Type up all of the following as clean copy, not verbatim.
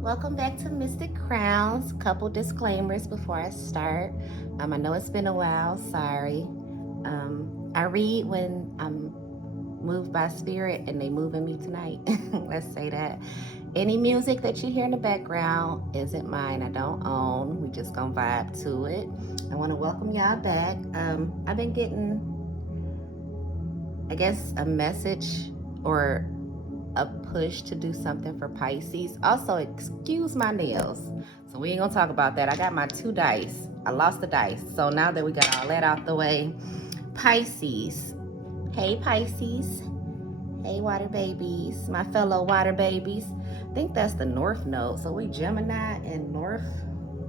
Welcome back to Mystic Crowns. Couple disclaimers before I start. I know it's been a while. Sorry. I read when I'm moved by spirit and they moving me tonight. Let's say that. Any music that you hear in the background isn't mine. I don't own. We just gonna vibe to it. I want to welcome y'all back. I've been getting, I guess, a message or a push to do something for Pisces. Also, excuse my nails. So we ain't gonna talk about that. I got my 2 dice. I lost the dice. So now that we got all that out the way, Pisces. Hey Pisces. Hey water babies. My fellow water babies. I think that's the North Node. So we Gemini and North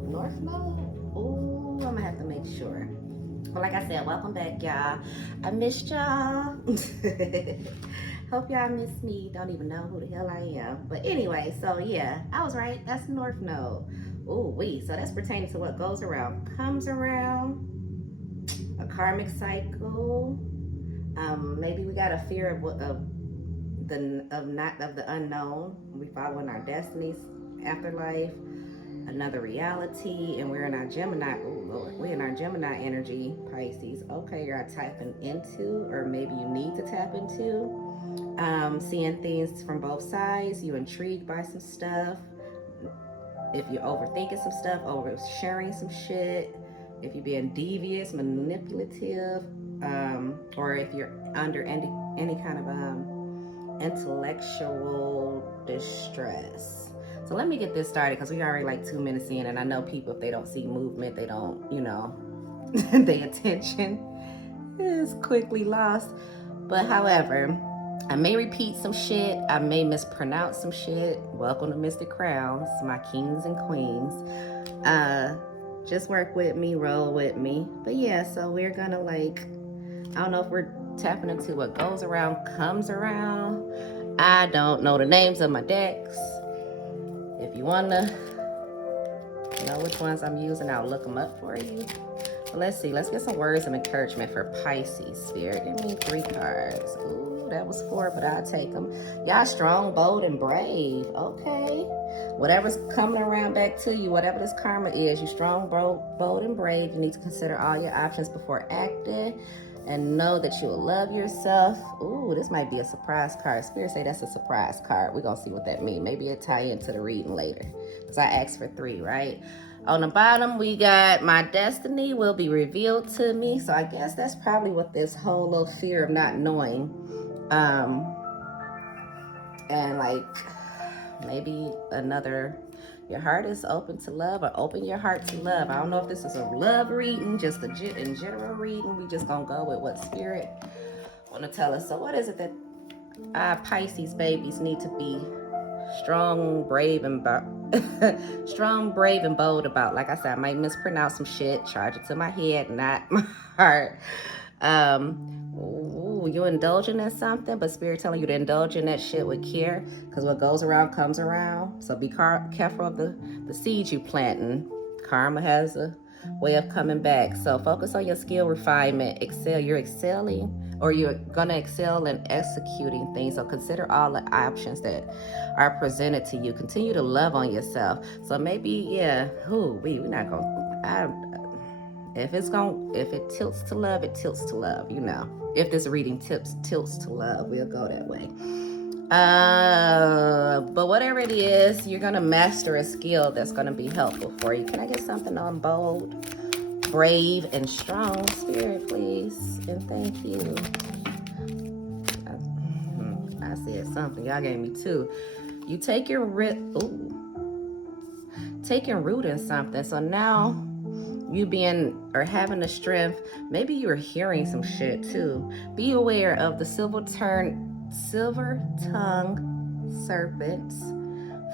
Node? Ooh, I'm gonna have to make sure. But like I said, welcome back, y'all. I missed y'all. Hope y'all miss me. Don't even know who the hell I am. But anyway, so yeah, I was right. That's North Node. Ooh, wait. So that's pertaining to what goes around comes around. A karmic cycle. Maybe we got a fear of the unknown. We following our destinies, afterlife, another reality, and we're in our Gemini. Oh Lord, we're in our Gemini energy, Pisces. Okay, you're tapping into, or maybe you need to tap into. Seeing things from both sides. You intrigued by some stuff. If you're overthinking some stuff, oversharing some shit. If you're being devious, manipulative, or if you're under any kind of intellectual distress. So let me get this started because we already like 2 minutes in, and I know people, if they don't see movement, they don't, their attention is quickly lost. But however, I may repeat some shit. I may mispronounce some shit. Welcome to Mystic Crowns, my kings and queens. Just work with me, roll with me. But yeah, so we're gonna I don't know if we're tapping into what goes around, comes around. I don't know the names of my decks. If you wanna know which ones I'm using, I'll look them up for you. But let's see. Let's get some words of encouragement for Pisces Spirit. Give me 3 cards. Ooh, that was 4, but I'll take them. Y'all strong, bold, and brave. Okay. Whatever's coming around back to you, whatever this karma is, you strong, bold, and brave. You need to consider all your options before acting. And know that you will love yourself. Ooh, this might be a surprise card. Spirit say that's a surprise card. We're going to see what that means. Maybe it'll tie into the reading later. Because I asked for 3, right? On the bottom, we got my destiny will be revealed to me. So I guess that's probably what this whole little fear of not knowing. And maybe your heart is open to love, or open your heart to love. I don't know if this is a love reading, just in general reading. We just gonna go with what spirit want to tell us. So what is it that Pisces babies need to be strong, brave, and strong, brave, and bold about? Like I said, I might mispronounce some shit. Charge it to my head, not my heart. You indulging in something, but spirit telling you to indulge in that shit with care, because what goes around comes around. So be careful of the seeds you planting. Karma has a way of coming back. So focus on your skill refinement. Excel. You're excelling, or you're gonna excel in executing things. So consider all the options that are presented to you. Continue to love on yourself. So maybe, we're not gonna. If it tilts to love, it tilts to love, If this reading tilts to love, we'll go that way. But whatever it is, you're gonna master a skill that's gonna be helpful for you. Can I get something on bold, brave, and strong, Spirit, please? And thank you. I said something. Y'all gave me 2. You taking root in something. So now you having the strength, maybe you're hearing some shit too. Be aware of the silver-tongued serpents,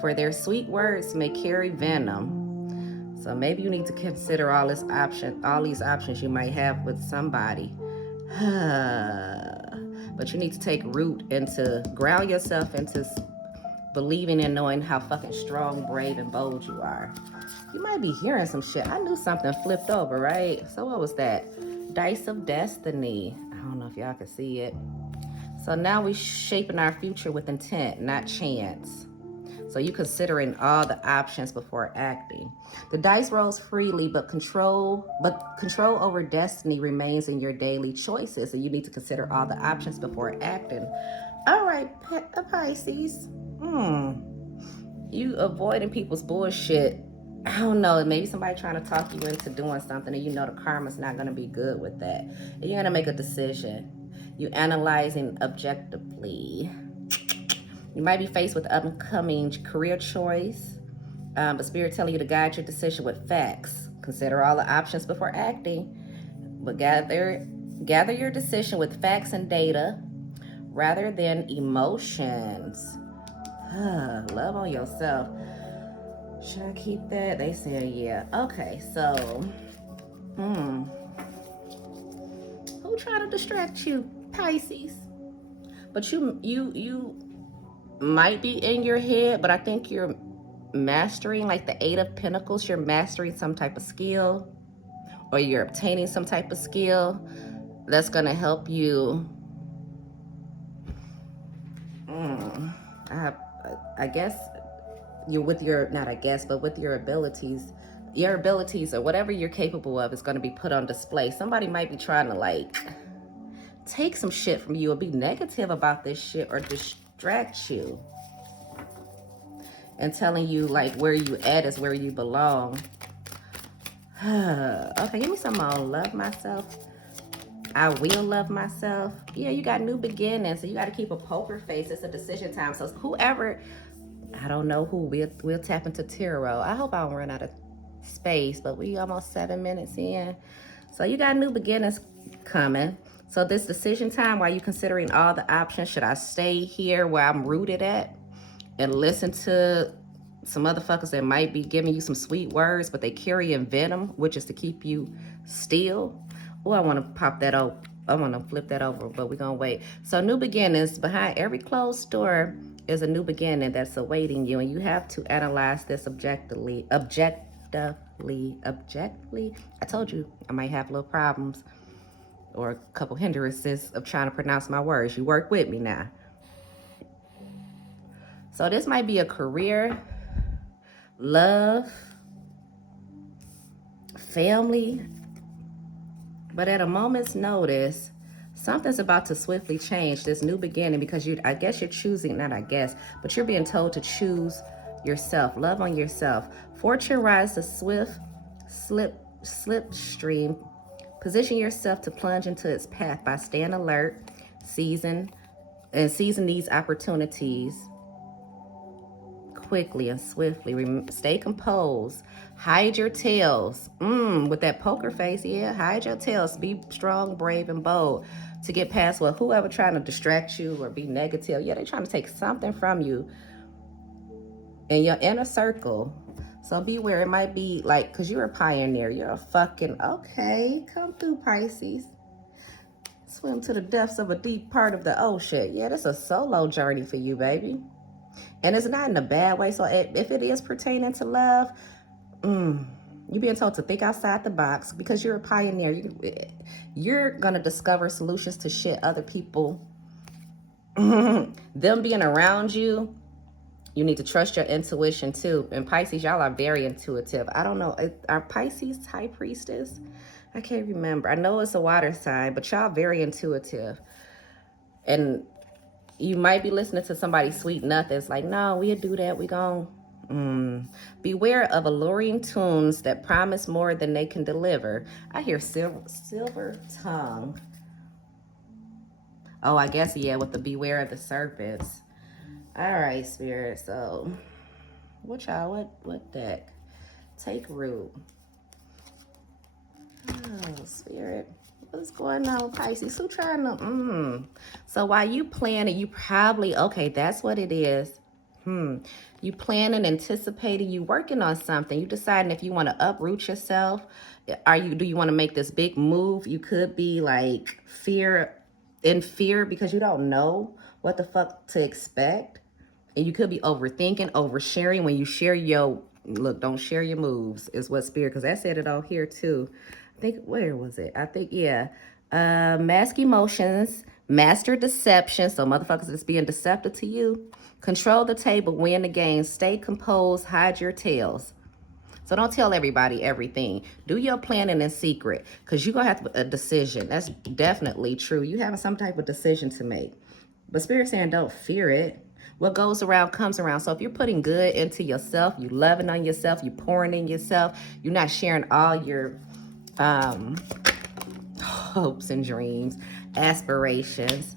for their sweet words may carry venom. So maybe you need to consider all these options you might have with somebody. But you need to take root ground yourself into believing and knowing how fucking strong, brave, and bold you are. You might be hearing some shit. I knew something flipped over, right? So what was that? Dice of Destiny. I don't know if y'all can see it. So now we shaping our future with intent, not chance. So you considering all the options before acting. The dice rolls freely, but control over destiny remains in your daily choices. So you need to consider all the options before acting. All right, Pisces. You avoiding people's bullshit. I don't know, maybe somebody trying to talk you into doing something and you know the karma's not going to be good with that. And you're going to make a decision. You analyzing objectively. You might be faced with an upcoming career choice, but Spirit telling you to guide your decision with facts. Consider all the options before acting, but gather your decision with facts and data rather than emotions. Love on yourself. Should I keep that? They said yeah. Okay, so who trying to distract you, Pisces? But you might be in your head, but I think you're mastering, like the Eight of Pentacles. You're mastering some type of skill, or you're obtaining some type of skill that's gonna help you. I guess you're with your, not I guess, but with your abilities or whatever you're capable of is going to be put on display. Somebody might be trying to like take some shit from you or be negative about this shit or distract you and telling you like where you at is where you belong. Okay, give me some more. Love myself. I will love myself. Yeah, you got new beginnings, so you got to keep a poker face. It's a decision time. So whoever, I don't know who, we'll tap into tarot. I hope I don't run out of space, but we almost 7 minutes in. So you got new beginnings coming. So this decision time, while you considering all the options, should I stay here where I'm rooted at and listen to some motherfuckers that might be giving you some sweet words, but they carry in venom, which is to keep you still? Oh, I want to pop that out. I want to flip that over, but we're going to wait. So new beginnings. Behind every closed door is a new beginning that's awaiting you, and you have to analyze this objectively. I told you I might have little problems or a couple hindrances of trying to pronounce my words. You work with me now. So this might be a career, love, family, but at a moment's notice, something's about to swiftly change, this new beginning, because I guess you're choosing, not I guess, but you're being told to choose yourself. Love on yourself. Fortune rides a swift slipstream. Position yourself to plunge into its path by staying alert, seizing these opportunities quickly and swiftly. Stay composed. Hide your tails. With that poker face, yeah, hide your tails. Be strong, brave, and bold to get past what whoever trying to distract you or be negative. Yeah, they're trying to take something from you in your inner circle. So beware. It might be like, because you're a pioneer. You're a fucking, okay, come through, Pisces. Swim to the depths of a deep part of the ocean. Yeah, that's a solo journey for you, baby. And it's not in a bad way. So if it is pertaining to love, you're being told to think outside the box because you're a pioneer. You're going to discover solutions to shit other people, them being around you. You need to trust your intuition too. And Pisces, y'all are very intuitive. I don't know. Are Pisces High Priestess? I can't remember. I know it's a water sign, but y'all very intuitive. And you might be listening to somebody sweet nothings like, no, we'll do that. We gon' beware of alluring tunes that promise more than they can deliver. I hear silver tongue. Oh, I guess, yeah, with the beware of the serpents. All right, Spirit. So, what y'all, what deck? Take root. Oh, Spirit. What's going on with Pisces? Who trying to, So while you planning, you probably, okay, that's what it is. You planning, anticipating, you working on something. You deciding if you want to uproot yourself. Do you want to make this big move? You could be like in fear because you don't know what the fuck to expect. And you could be overthinking, oversharing. When you share look, don't share your moves is what Spirit, because that said it all here too. I think, where was it? I think, yeah. Mask emotions, Master deception. So motherfuckers is being deceptive to you. Control the table, win the game, stay composed, hide your tails. So don't tell everybody everything. Do your planning in secret, because you're going to have a decision. That's definitely true. You have some type of decision to make. But Spirit saying don't fear it. What goes around comes around. So if you're putting good into yourself, you loving on yourself, you pouring in yourself, you're not sharing all your hopes and dreams, aspirations.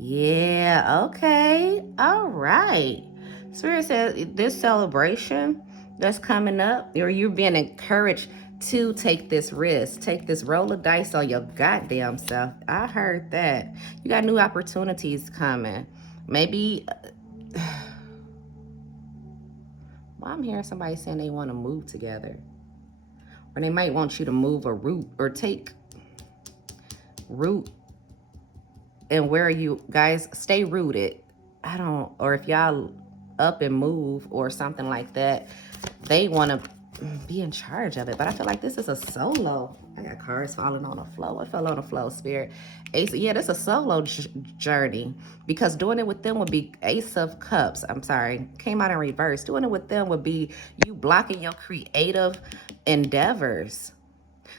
Yeah, okay. All right. Spirit says this celebration that's coming up, or you're being encouraged to take this risk, take this roll of dice on your goddamn self. I heard that. You got new opportunities coming. Maybe, well, I'm hearing somebody saying they want to move together. Or they might want you to move a root or take root. And where you guys stay rooted. I don't, or if y'all up and move or something like that, they want to be in charge of it. But I feel like this is a solo. I got cards falling on the floor. What fell on the floor, Spirit? Ace, yeah, this is a solo journey, because doing it with them would be Ace of Cups. I'm sorry, came out in reverse. Doing it with them would be you blocking your creative endeavors.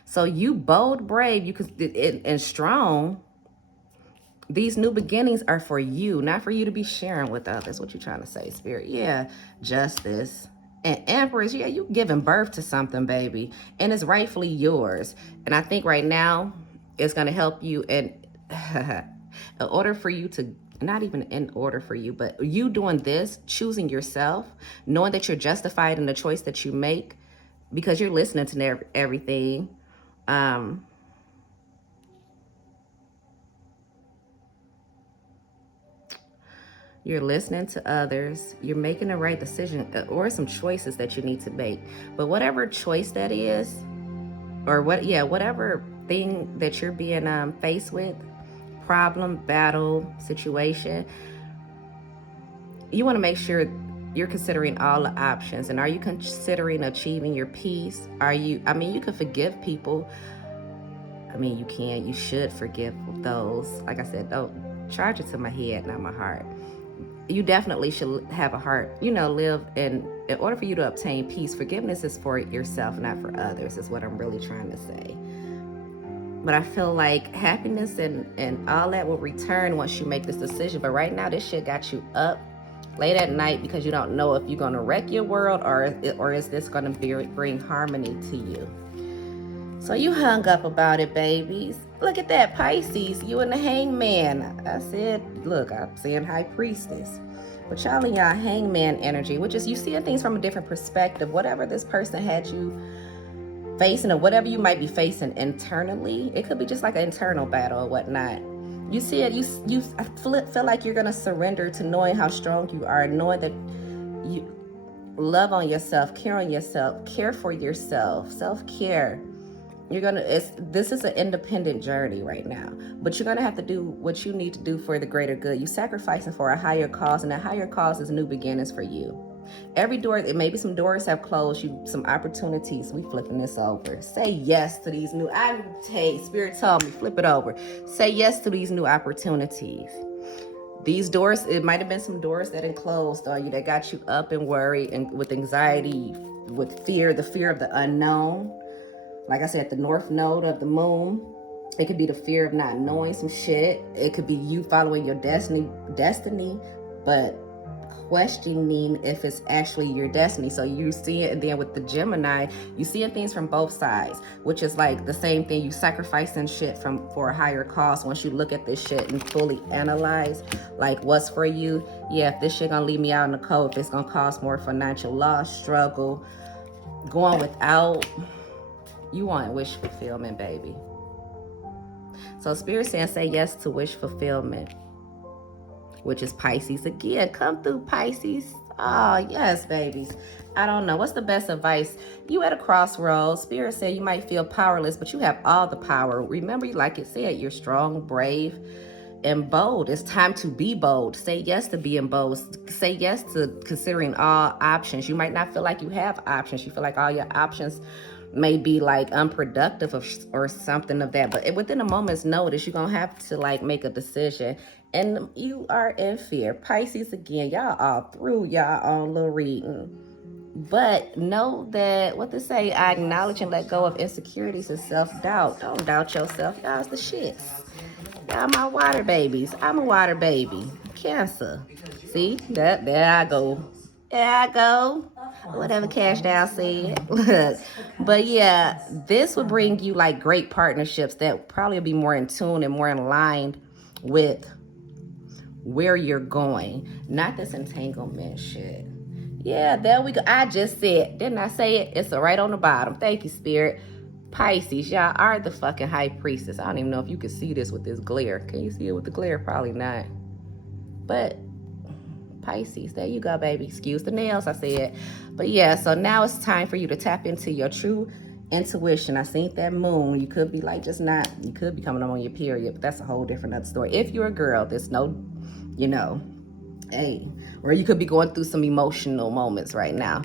So you bold, brave, you could, and strong. These new beginnings are for you, not for you to be sharing with others. What you trying to say, Spirit? Yeah, justice. And Empress, yeah, you giving birth to something, baby. And it's rightfully yours. And I think right now, it's going to help you in order for you to, not even in order for you, but you doing this, choosing yourself, knowing that you're justified in the choice that you make because you're listening to everything. You're listening to others. You're making the right decision, or some choices that you need to make. But whatever choice that is, or whatever thing that you're being faced with, problem, battle, situation, you want to make sure you're considering all the options. And are you considering achieving your peace? You can forgive people. You should forgive those. Like I said, don't charge it to my head, not my heart. You definitely should have a heart, live in order for you to obtain peace. Forgiveness is for yourself, not for others, is what I'm really trying to say. But I feel like happiness and all that will return once you make this decision. But right now, this shit got you up late at night because you don't know if you're going to wreck your world or is this going to bring harmony to you. So you hung up about it, babies. Look at that, Pisces. You and the Hangman. I said, look, I'm saying High Priestess. But y'all in y'all Hangman energy, which is you seeing things from a different perspective. Whatever this person had you facing or whatever you might be facing internally, it could be just like an internal battle or whatnot. You see it, you feel like you're going to surrender to knowing how strong you are, knowing that you love on yourself, care for yourself, self-care. This is an independent journey right now, but you're gonna have to do what you need to do for the greater good. You sacrificing for a higher cause, and that higher cause is new beginnings for you. Every door, maybe some doors have closed, some opportunities. We flipping this over. Say yes to these new, Spirit told me, flip it over. Say yes to these new opportunities. These doors, it might have been some doors that had closed on you that got you up and worried and with anxiety, with fear, the fear of the unknown. Like I said, the north node of the moon. It could be the fear of not knowing some shit. It could be you following your destiny, but questioning if it's actually your destiny. So you see it, and then with the Gemini, you seeing things from both sides, which is like the same thing. You sacrificing shit for a higher cause. Once you look at this shit and fully analyze, like what's for you. Yeah, if this shit gonna leave me out in the cold, if it's gonna cause more financial loss, struggle, going without. You want wish fulfillment, baby. So Spirit saying say yes to wish fulfillment, which is Pisces. Again, come through, Pisces. Oh, yes, babies. I don't know. What's the best advice? You at a crossroads. Spirit said you might feel powerless, but you have all the power. Remember, like it said, you're strong, brave, and bold. It's time to be bold. Say yes to being bold. Say yes to considering all options. You might not feel like you have options. You feel like all your options may be like unproductive or something of that. But within a moment's notice, you're going to have to like make a decision. And you are in fear. Pisces, again, y'all all through y'all own little reading. But know that what to say, I acknowledge and let go of insecurities and self-doubt. Don't doubt yourself. Y'all's the shits. Y'all my water babies. I'm a water baby. Cancer. See? There I go. There I go. Whatever Cash Down said. Look. But yeah, this would bring you like great partnerships that probably be more in tune and more in line with where you're going. Not this entanglement shit. Yeah, there we go. I just said, didn't I say it? It's right on the bottom. Thank you, Spirit. Pisces, y'all are the fucking high priestess. I don't even know if you can see this with this glare. Can you see it with the glare? Probably not. But Pisces, there you go, baby. Excuse the nails, I said. But yeah, so now it's time for you to tap into your true intuition. I seen that moon. You could be like just not, you could be coming on your period, but that's a whole different other story. If you're a girl, there's no, you know, hey, or you could be going through some emotional moments right now.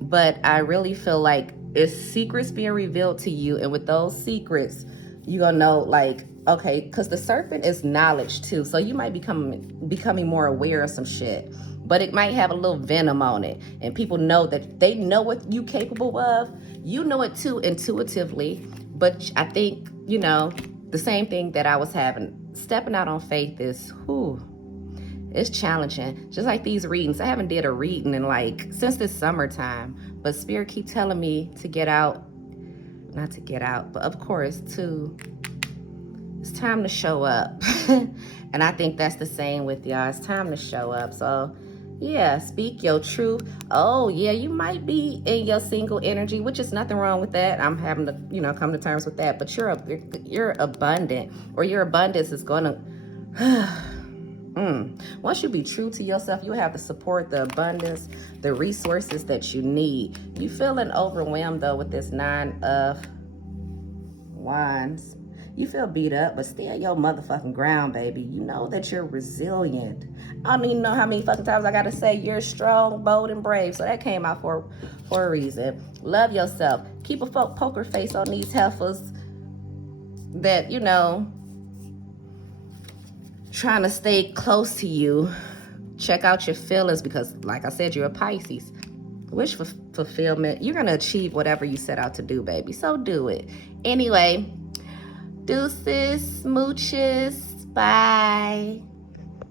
But I really feel like it's secrets being revealed to you, and with those secrets, you're gonna know, like, okay, because the serpent is knowledge too, so you might becoming more aware of some shit, but it might have a little venom on it, and people know that they know what you capable of. You know it too intuitively, but I think, you know, the same thing that I was having. Stepping out on faith is, whew, it's challenging. Just like these readings. I haven't did a reading in like, since this summertime, but Spirit keep telling me to get out, not to get out, but of course it's time to show up. And I think that's the same with y'all. It's time to show up. So yeah, speak your truth. Oh yeah, you might be in your single energy, which is nothing wrong with that. I'm having to, you know, come to terms with that. But you're abundant, or your abundance is gonna once you be true to yourself, you have the support, the abundance, the resources that you need. You feeling overwhelmed though with this 9 of Wands. You feel beat up, but stand your motherfucking ground, baby. You know that you're resilient. I don't even know how many fucking times I gotta say you're strong, bold, and brave. So that came out for a reason. Love yourself. Keep a poker face on these heifers that, you know, trying to stay close to you. Check out your feelings, because like I said, you're a Pisces. Wish for fulfillment. You're gonna achieve whatever you set out to do, baby. So do it. Anyway, deuces, smooches, bye.